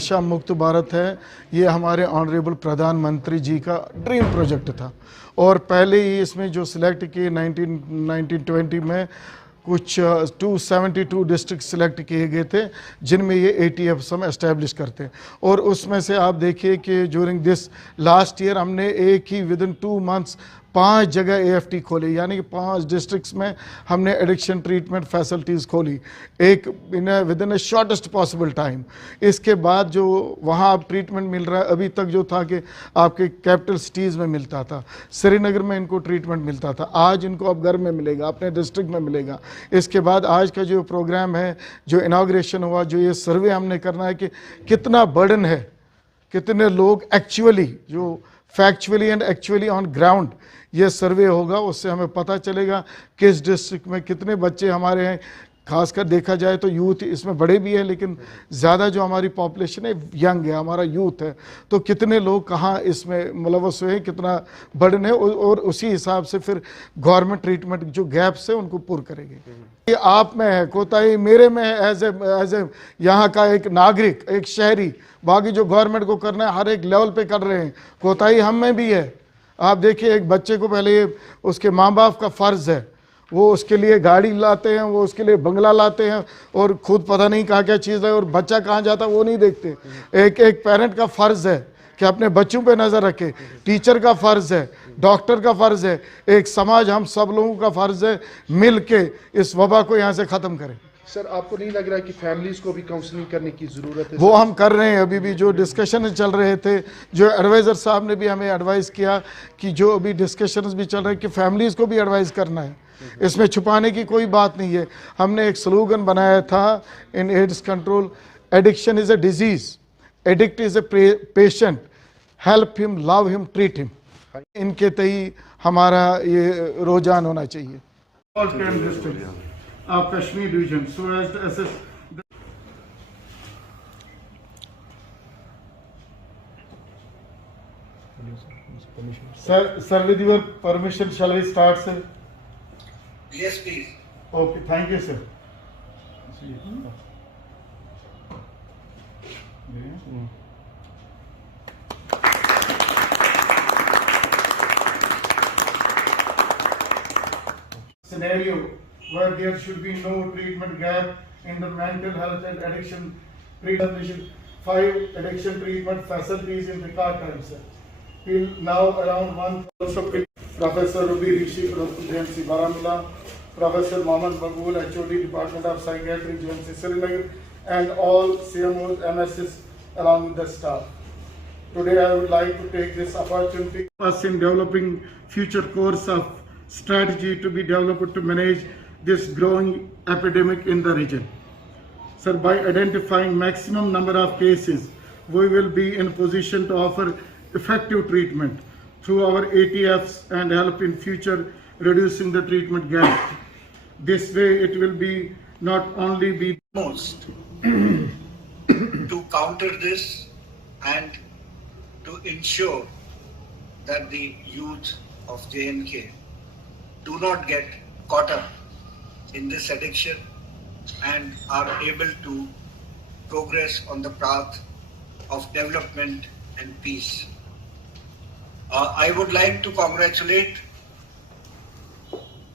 नशा मुक्त भारत है, ये हमारे ऑनरेबल प्रधानमंत्री जी का ड्रीम प्रोजेक्ट था। और पहले ही इसमें जो सिलेक्ट किए 1920 में कुछ 272 डिस्ट्रिक्ट सिलेक्ट किए गए थे, जिनमें ये ATFs हम एस्टेब्लिश करते हैं। और उसमें से आप देखिए कि ड्यूरिंग दिस लास्ट ईयर हमने एक ही विद इन 2 मंथ्स 5 जगह AFT खोली, यानी कि 5 डिस्ट्रिक्ट्स में हमने एडिक्शन ट्रीटमेंट फैसिलिटीज़ खोली, एक with in A shortest possible time. इसके बाद जो वहाँ अब ट्रीटमेंट मिल रहा है, अभी तक जो था कि आपके कैपिटल सिटीज़ में मिलता था, श्रीनगर में इनको ट्रीटमेंट मिलता था, आज इनको अब घर में मिलेगा, अपने डिस्ट्रिक्ट में मिलेगा। इसके बाद आज का जो प्रोग्राम है, जो इनाग्रेशन हुआ, जो ये सर्वे हमने करना है कि कितना बर्डन है, कितने लोग एक्चुअली जो factually and actually on ground ये सर्वे होगा, उससे हमें पता चलेगा किस डिस्ट्रिक्ट में कितने बच्चे हमारे हैं। खासकर देखा जाए तो यूथ इसमें बड़े भी हैं, लेकिन ज़्यादा जो हमारी पॉपुलेशन है यंग है, हमारा यूथ है, तो कितने लोग कहाँ इसमें मुलव्वस हुए हैं, कितना बर्डन है, और उसी हिसाब से फिर गवर्नमेंट ट्रीटमेंट जो गैप्स है उनको पूर्ण करेंगे। ये आप में है, कोताही मेरे में है, एज ए यहाँ का एक नागरिक, एक शहरी। बाकी जो गवर्नमेंट को करना है हर एक लेवल पे कर रहे हैं, कोताही हम में भी है। आप देखिए, एक बच्चे को पहले उसके माँ बाप का फ़र्ज़ है, वो उसके लिए गाड़ी लाते हैं, वो उसके लिए बंगला लाते हैं, और खुद पता नहीं कहाँ क्या चीज़ है, और बच्चा कहाँ जाता है वो नहीं देखते। एक पेरेंट का फ़र्ज़ है कि अपने बच्चों पे नज़र रखे, टीचर का फ़र्ज़ है, डॉक्टर का फ़र्ज़ है, एक समाज हम सब लोगों का फ़र्ज़ है मिल के इस वबा को यहाँ से ख़त्म करें। सर, आपको नहीं लग रहा है कि फैमिलीज को भी काउंसलिंग करने की ज़रूरत है? वो हम कर रहे हैं, अभी भी जो डिस्कशन चल रहे थे, जो एडवाइज़र साहब ने भी हमें एडवाइस किया कि जो अभी डिस्कशंस भी चल रहे हैं कि फैमिलीज़ को भी एडवाइस करना है, इसमें छुपाने की कोई बात नहीं है। हमने एक स्लोगन बनाया था in AIDS control, addiction is a disease, addict is a patient, help him, love him, treat him. इनके तही हमारा ये रुझान होना चाहिए। Of Kashmir region, so as to assess the sir, with your permission, shall we start, sir? Yes, please. Okay, thank you, sir. Scenario where there should be no treatment gap in the mental health and addiction treatment. 5 addiction treatment facilities in record time, sir. Till now around 1 also Professor Ruby Rishi, JMC Baramula, Professor Mohammed Bagool, HOD Department of Psychiatry, JMC Srinagar, and all CMOs, MSs along with the staff. Today I would like to take this opportunity us in developing future course of strategy to be developed to manage this growing epidemic in the region. Sir, by identifying maximum number of cases, we will be in position to offer effective treatment through our ATFs and help in future reducing the treatment gap. This way it will be not only be Most to counter this and to ensure that the youth of J&K do not get caught up in this addiction and are able to progress on the path of development and peace. I would like to congratulate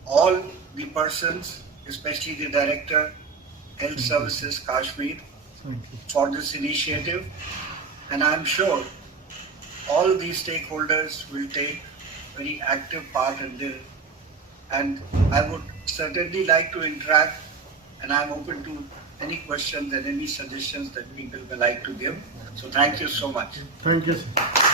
all the persons, especially the Director, Health Services Kashmir, for this initiative, and I am sure all these stakeholders will take very active part in this, and I would certainly like to interact, and I am open to any questions and any suggestions that people will like to give. So thank you so much. Thank you, sir.